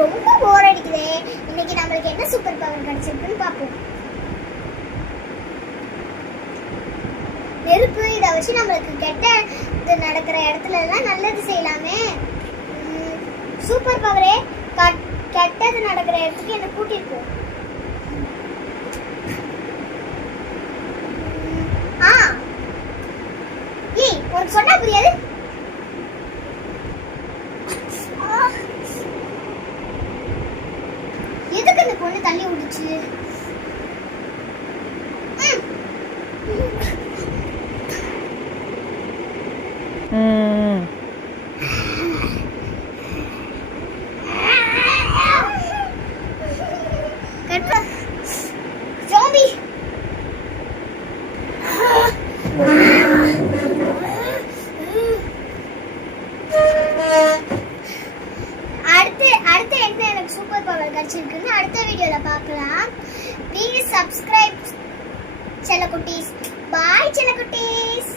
ரொம்ப போர் அடிக்குதே. இன்னைக்கு நம்மளுக்கு என்ன சூப்பர் பவர் கிடைச்சிருக்குன்னு பார்ப்போம். நெருப்பு இதை வச்சு நம்மளுக்கு கெட்டது நடக்கிற இடத்துல எல்லாம் நல்லது செய்யலாமே. சூப்பர் பவரே கெட்டது நடக்கிற இடத்துக்கு என்ன கூட்டிருக்கோம். உனக்கு சொன்னா புரியாது. எதுக்கு இந்த பொண்ணு தள்ளி விடுச்சு? அடுத்து என்ன எனக்கு சூப்பர் பவர் கிடைச்சிருக்குன்னு அடுத்த வீடியோல பார்க்கலாம். ப்ளீஸ் சப்ஸ்கிரைப் செல்லக்குட்டீஸ். பாய் செல்லக்குட்டீஸ்.